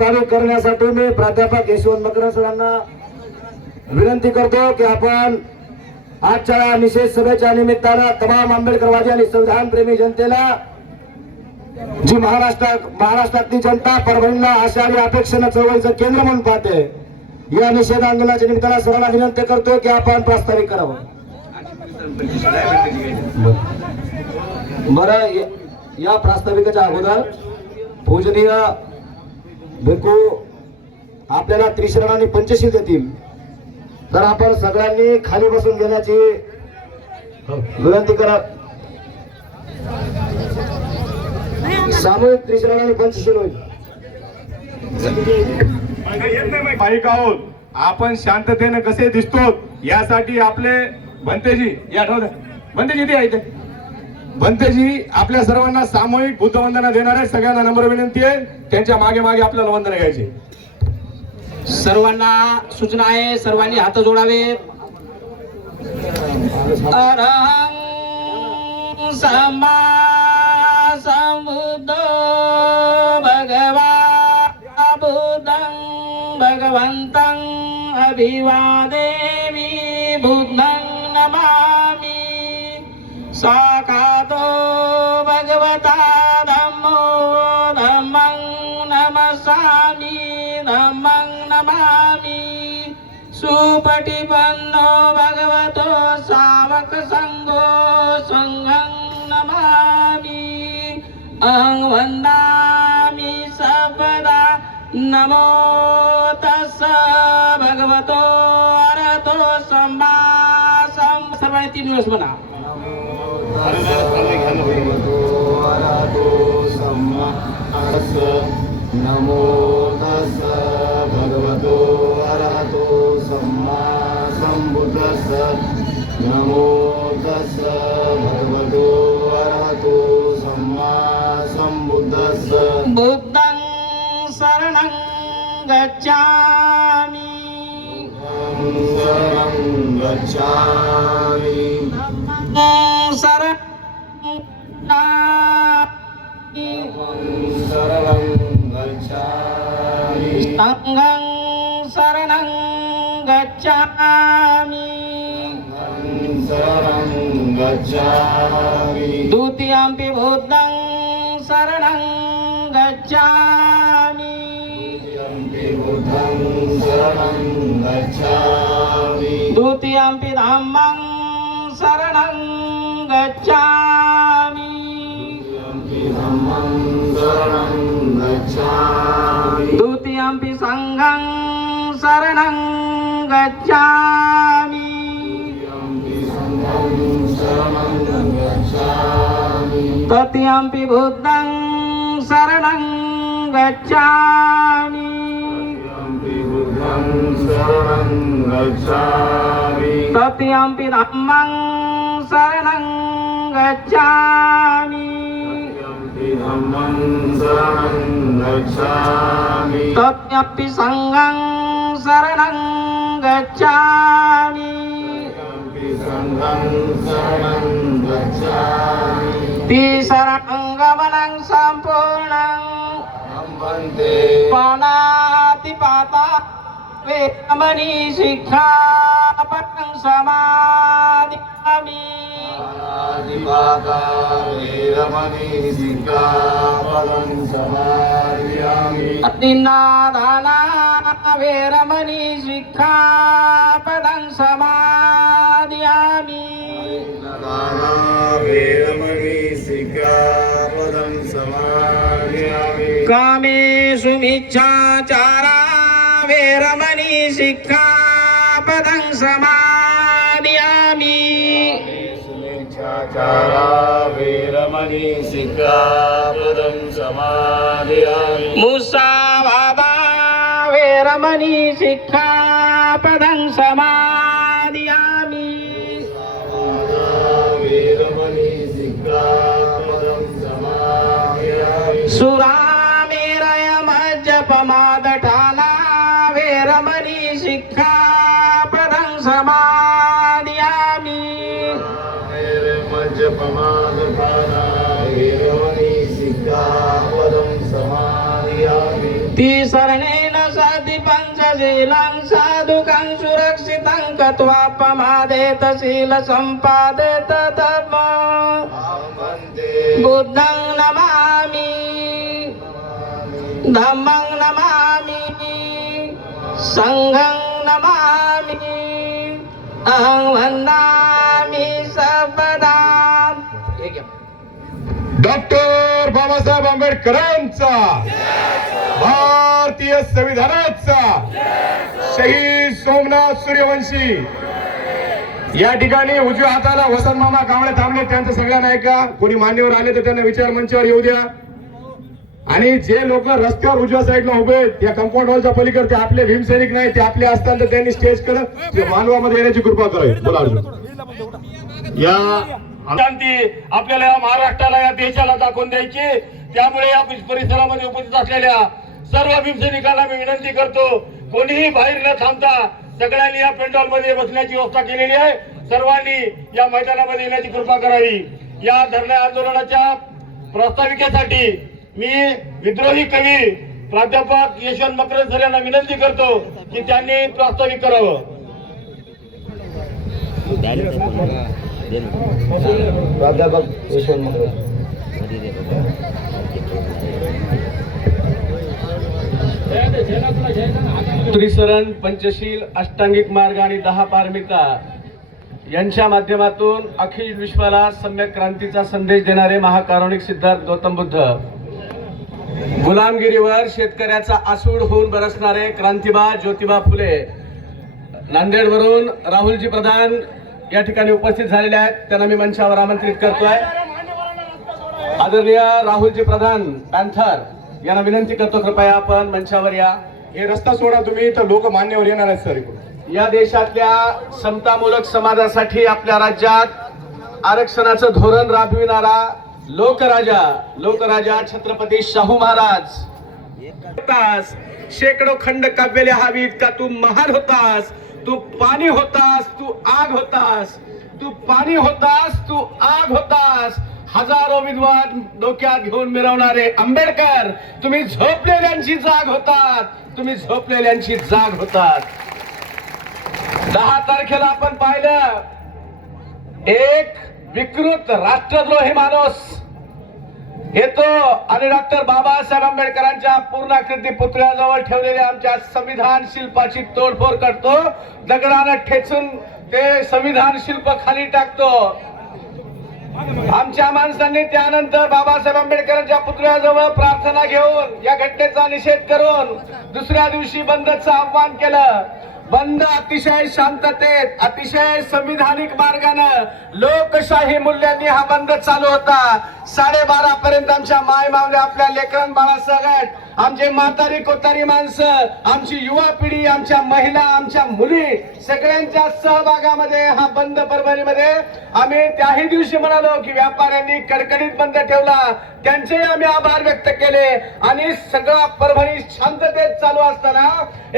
प्रस्तावित करण्यासाठी मी प्राध्यापक यशवंत मकर सरांना विनंती करतो की आपण आजच्या निषेध सभेच्या निमित्तानं तमाम आंबेडकरवादी आणि संविधान प्रेमी जनतेला जी महाराष्ट्रात महाराष्ट्रातली जनता परभणीला आशा आणि अपेक्षेनं चळवळीचं केंद्र म्हणून पाहते या निषेध आंदोलनाच्या निमित्तानं सर्वांना विनंती करतो की आपण प्रास्ताविक करावं. बरं या- या अगोदर पूजनीय भिकू आपल्याला त्रिशरण आणि पंचशील देतील. तर आपण सगळ्यांनी खाली बसून घेण्याची विनंती करा. सामूहिक त्रिशरण आणि पंचशील होईल. पाहिक आहोत. आपण शांततेने कसे दिसतो यासाठी आपले भंतेजी या ठेवत भंतेजी ते आहेत भंतेजी आपल्या सर्वांना सामूहिक बुद्धवंदना देणार आहे सगळ्यांना नम्र विनंती आहे. त्यांच्या मागे मागे आपल्याला वंदना घ्यायची. सर्वांना सूचना आहे सर्वांनी हात जोडावे. अरहं भगवा बुद्धं भगवन्तं अभिवादेवी बुद्धं नमामि। सा सुपटिपन्नो भगवतो सावक सङ्गो सङ्घं नमामि। अहं वन्दामि सर्वदा। नमो तस्स भगवतो अरतो सम्मा सं सर्वांनी तीन दिवस म्हणा। नमो नमो तस भगवतो अरहतो सम्मा संबुद्धस बुद्धं शरणं गच्छामि। शरणं गच्छामि। शरणं शरणं गच्छामि। सङ्घं शरणं गच्छामि। शरणं गच्छामि। द्वितीयम्पि बुद्धं शरणं गच्छामि। बुद्धं शरणं गच्छामि। द्वितीयम्पि धम्मं शरणं गच्छामि। धम्मं शरणं गच्छामि। द्वितीयम्पि सङ्घं शरणं गच्छामि। तृतीयम्पि बुद्धं शरणं गच्छामि। बुद्धं शरणं गच्छामि। तृतीयम्पि धम्मं शरणं गच्छामि। धम्मं शरणं गच्छामि तृतीयम्पि सङ्घं शरणं गच्छामि संघं शरणं गच्छामि तिसरङ्गमनं सम्पूर्णं वन्दे पाणातिपाता वेदमणि शिक्षापटं समादियामि आदिपाता वीरमणि सिक्खापदं समादयामि अतिनादाना वेरमणि कामेषु मिच्छाचारा वेरमणि शिक्षापदं समादियामि सुनिच्छाचारा वीरमणि सिक्खापदं समादयामि मुसावादा वेरमणि शिक्षापदं समादियामि वीरमणि सिक्खापदं समादयामि सुरामेरयमज्जपमादठाना ती शरणेन साधि पंचशीलां साधुकां सुरक्षितं कत्वा पमादेत शील धर्म. बुद्धं नमामि धम्मं नमामि सङ्घं नमामि अहं वन्दामि सर्वदा. डॉक्टर बाबासाहेब आंबेडकरांचा. भारतीय संविधानाचा. शहीद सोमनाथ सूर्यवंशी. या ठिकाणी उजव्या हाताला वसंत मामा कांबळे थांबले त्यांचं सगळ्यांना ऐका कोणी मान्यवर आले तर त्यांना विचार मंचावर येऊ द्या. आणि जे लोक रस्त्यावर उजव्या साईडला उभे आहेत, या कंपाऊंड वॉलच्या पलीकडे ते आपले भीमसैनिक नाही ते आपले असतात तर त्यांनी स्टेजकडे मानवामध्ये येण्याची कृपा करावी. बोला अर्जुन. या आपल्याला या महाराष्ट्राला या देशाला दाखवून द्यायची. त्यामुळे या परिसरामध्ये उपस्थित असलेल्या सर्व भीमसैनिकांना मी विनंती करतो कोणीही बाहेर न थांबता सगळ्यांनी या पेंडॉलमध्ये बसण्याची व्यवस्था केलेली आहे. सर्वांनी या मैदानामध्ये येण्याची कृपा करावी. या धरणे आंदोलनाच्या प्रास्ताविकेसाठी मी विद्रोही कवी प्राध्यापक यशवंत मकरंद सर यांना विनंती करतो की त्यांनी प्रास्ताविक करावं. प्राध्यापक यशवंत मकरंद. त्रिसरण पंचशील अष्टांगिक मार्ग आणि दहा पारमिता यांच्या माध्यमातून अखिल विश्वाला सम्यक क्रांतीचा संदेश देणारे महाकारुणिक सिद्धार्थ गौतम बुद्ध. गुलामगिरीवर शेतकऱ्याचा आसूड होऊन बरसणारे क्रांतिबा ज्योतिबा फुले. नांदेडवरून राहुलजी प्रधान या ठिकाणी उपस्थित झालेले आहेत. त्यांना मी मंचावर आमंत्रित करतोय. आदरणीय राहुलजी प्रधान पॅन्थर. यांना विनंती करतो कृपया आपण मंचावर या. हे रस्ता सोडा तुम्ही तर लोक मान्यवर येणार आहेत सर या देशातल्या समतामूलक समाजासाठी आपल्या राज्यात आरक्षणाचं धोरण राबविणारा लोकराजा लोकराजा छत्रपती शाहू महाराज. होतास शेकडो खंड काव्य लिहावीत का? तू महान होतास तू पाणी होतास तू आग होतास. तू पाणी होतास तू आग होतास. हजारो विद्वान डोक्यात घेऊन मिरवणारे आंबेडकर तुम्ही झोपलेल्यांची जाग होतात. तुम्ही झोपलेल्यांची जाग होतात. दहा तारखेला आपण पाहिलं एक विकृत राष्ट्रद्रोही माणूस येतो आणि डॉक्टर बाबासाहेब आंबेडकरांच्या पूर्णाकृती पुतळ्याजवळ ठेवलेल्या आमच्या संविधान शिल्पाची तोडफोड करतो. दगडानं ठेचून ते संविधान शिल्प खाली टाकतो. आमच्या माणसांनी त्यानंतर बाबासाहेब आंबेडकरांच्या पुतळ्याजवळ प्रार्थना घेऊन या घटनेचा निषेध करून दुसऱ्या दिवशी बंदचं आव्हान केलं. बंद अतिशय शांततेत अतिशय संविधानिक मार्गानं लोकशाही मूल्यांनी हा बंद चालू होता. साडेबारा पर्यंत आमच्या माय मावल्या आपल्या लेकरन बाळासकट आमचे म्हातारी कोतारी माणसं आमची युवा पिढी आमच्या महिला आमच्या मुली सगळ्यांच्या सहभागामध्ये हा बंद परभणीमध्ये आम्ही त्याही दिवशी म्हणालो की व्यापाऱ्यांनी कडकडीत बंद ठेवला. त्यांचेही आम्ही आभार व्यक्त केले. आणि सगळा परभणी शांततेत चालू असताना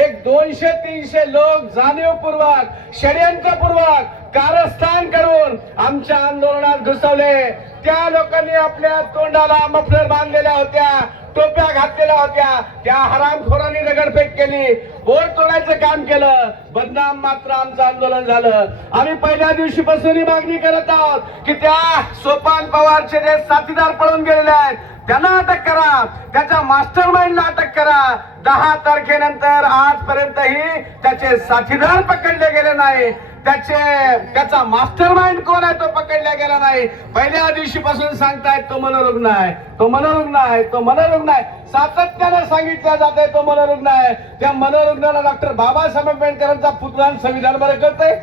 एक दोनशे तीनशे लोक जाणीवपूर्वक षडयंत्रपूर्वक कारस्थान करून आमच्या आंदोलनात घुसवले. त्या लोकांनी आपल्या तोंडाला मफलर बांधलेल्या होत्या. टोप्या घातलेल्या होत्या. त्या हरामखोरांनी दगडफेक केली. बोट तोडायचं काम केलं. बदनाम मात्र आमचं आंदोलन झालं. आम्ही पहिल्या दिवशीपासून ही मागणी करत आहोत की त्या सोपान पवारचे जे साथीदार पळून गेलेले आहेत त्यांना अटक करा. त्याच्या मास्टर माइंडला अटक करा. दहा तारखेनंतर आजपर्यंतही त्याचे साथीदार पकडले गेले नाही. त्याचे त्याचा मास्टर माइंड कोण आहे तो पकडला गेला नाही. पहिल्या दिवशीपासून सांगतायत तो मनोरुग्ण आहे. तो मनोरुग्ण आहे तो मनोरुग्ण आहे. सातत्याने सांगितलं जात आहे तो मनोरुग्ण आहे. त्या मनोरुग्णाला डॉक्टर बाबासाहेब आंबेडकरांचा पुतळा संविधान बरं करतंय.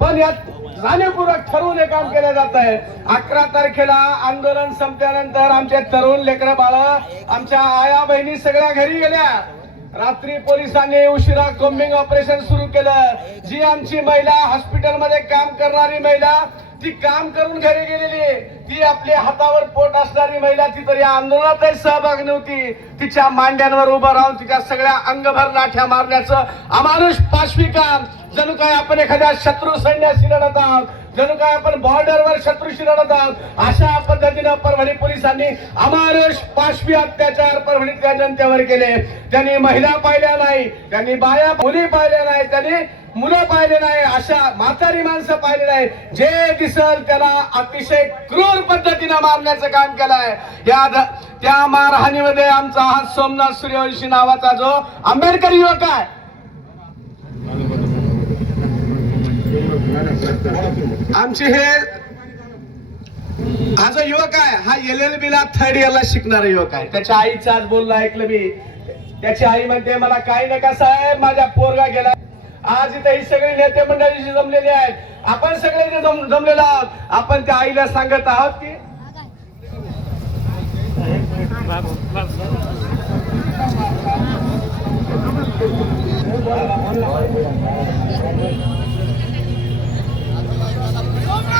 पण यात जाणीवपूर्वक ठरवून हे काम केलं जात आहे अकरा तारखेला आंदोलन संपल्यानंतर आमचे तरुण लेकरं बाळ आमच्या आया बहिणी सगळ्या घरी गेल्या. रात्री पोलिसांनी उशिरा कोम्बिंग ऑपरेशन सुरू केलं. जी आमची महिला हॉस्पिटलमध्ये काम करणारी महिला ती काम करून घरी गेलेली. ती आपल्या हातावर पोट असणारी महिला ती तर या आंदोलनातही सहभाग नव्हती. तिच्या मांड्यांवर उभं राहून तिच्या सगळ्या अंगभर लाठ्या मारण्याचं अमानुष पाशवी काम जणू काय आपण एखाद्या शत्रू सैन्याशी लढत आहोत? जणू काय आपण बॉर्डरवर शत्रूशी लढत आहोत अशा पद्धतीनं परभणी पोलिसांनी अमानुष पाशवी अत्याचार परभणीतल्या जनतेवर केले. त्यांनी महिला पाहिल्या नाही त्यांनी बाया मुली पाहिल्या नाही त्यांनी मुलं पाहिले नाही अशा म्हातारी माणसं पाहिले नाही. जे दिसल त्याला अतिशय क्रूर पद्धतीनं मारण्याचं काम केलंय. या त्या मारहाणीमध्ये आमचा हा सोमनाथ सूर्यवंशी नावाचा जो आंबेडकर युवक आहे आमचे हे हा जो युवक आहे हा एल एल बी ला थर्ड इयरला शिकणारा युवक आहे. त्याच्या आईचं आज बोलणं ऐकलं मी. त्याची आई म्हणते मला काही नका साहेब माझ्या पोरगा गेला. आज इथे ही सगळी नेते मंडळी जमलेली आहेत. आपण सगळे जे जम- जमलेलो आहोत. आपण त्या आईला सांगत आहोत की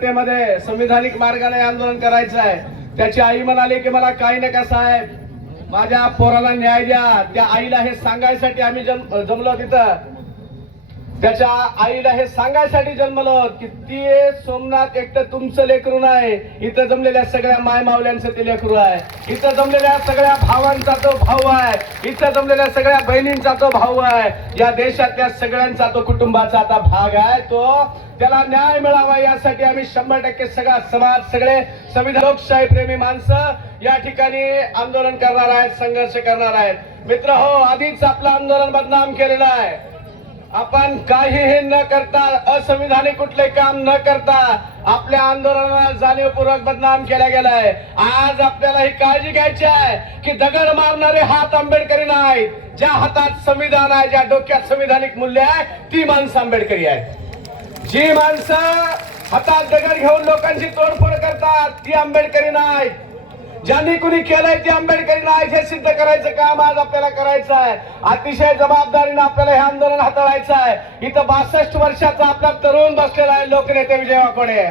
शांततेमध्ये संविधानिक मार्गाने आंदोलन करायचं आहे त्याची आई म्हणाली की मला काही नका साहेब. माझ्या पोराला न्याय द्या. त्या आईला हे सांगायसाठी आम्ही जम जमलो तिथं. त्याच्या आईला हे सांगायसाठी जन्मलं की ती सोमनाथ एकटं तुमचं लेकरून नाही इथं जमलेल्या सगळ्या माय मावल्यांचं ते लेकरू आहे. इथं जमलेल्या सगळ्या भावांचा तो भाऊ आहे. इथं जमलेल्या सगळ्या बहिणींचा तो भाऊ आहे. या देशातल्या सगळ्यांचा तो कुटुंबाचा आता भाग आहे. तो त्याला न्याय मिळावा यासाठी आम्ही शंभर टक्के सगळा समाज सगळे संविधान लोकशाही प्रेमी माणसं या ठिकाणी आंदोलन करणार आहेत संघर्ष करणार आहेत. मित्र हो आधीच आपलं आंदोलन बदनाम केलेलं आहे. आपण काहीही न करता असंविधानिक कुठले काम न करता आपल्या आंदोलनाला जाणीवपूर्वक बदनाम केला गेलाय. आज आपल्याला ही काळजी घ्यायची आहे की दगड मारणारे हात आंबेडकरी नाही ज्या हातात संविधान आहे ज्या डोक्यात संविधानिक मूल्य आहे ती माणसं आंबेडकरी आहेत. जी माणसं हातात दगड घेऊन लोकांची तोडफोड करतात ती आंबेडकरी नाहीत. ज्यांनी कुणी केलंय ते आंबेडकरी नाही हे सिद्ध करायचं काम आज आपल्याला करायचं आहे. अतिशय जबाबदारीनं आपल्याला हे आंदोलन हाताळायचं आहे. इथं बासष्ट वर्षाचा आपला तरुण बसलेला आहे लोकनेते विजय वाकोडे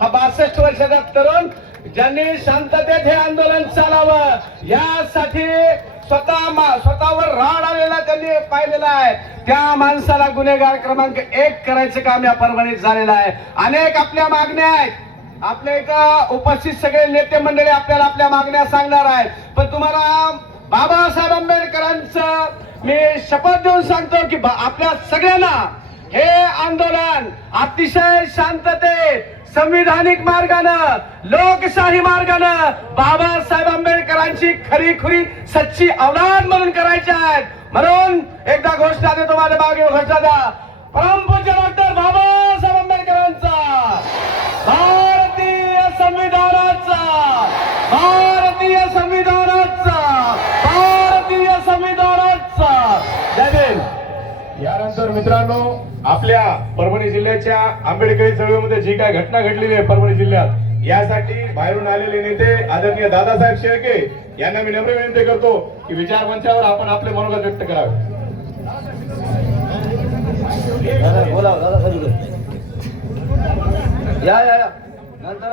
हा बासष्ट वर्षाचा तरुण ज्यांनी शांततेत हे आंदोलन चालावं यासाठी स्वतः मा- स्वतःवर राड आलेला त्यांनी पाहिलेला आहे. त्या माणसाला गुन्हेगार क्रमांक एक करायचं काम या परभणीत झालेलं आहे. अनेक आपल्या मागण्या आहेत. आपल्या इथं उपस्थित सगळे नेते मंडळी आपल्याला आपल्या मागण्या सांगणार आहेत. पण तुम्हाला बाबासाहेब आंबेडकरांचं मी शपथ देऊन सांगतो की आपल्या सगळ्यांना हे आंदोलन अतिशय शांततेत संविधानिक मार्गानं लोकशाही मार्गानं बाबासाहेब आंबेडकरांची खरी खुरी सच्ची औलाद म्हणून करायची आहेत. म्हणून एकदा घोषणा देतो माझ्या मागे घोषणा द्या. परमपूज्य डॉक्टर बाबासाहेब आंबेडकरांचा. मित्रांनो आपल्या परभणी जिल्ह्याच्या आंबेडकरी चळवळीमध्ये जी काय घटना घडलेली आहे परभणी जिल्ह्यात यासाठी बाहेरून आलेले नेते आदरणीय दादासाहेब शेळके यांना मी नम्र विनंती करतो की विचार मंचावर आपण आपले मनोगत व्यक्त करावे. या या या. नंतर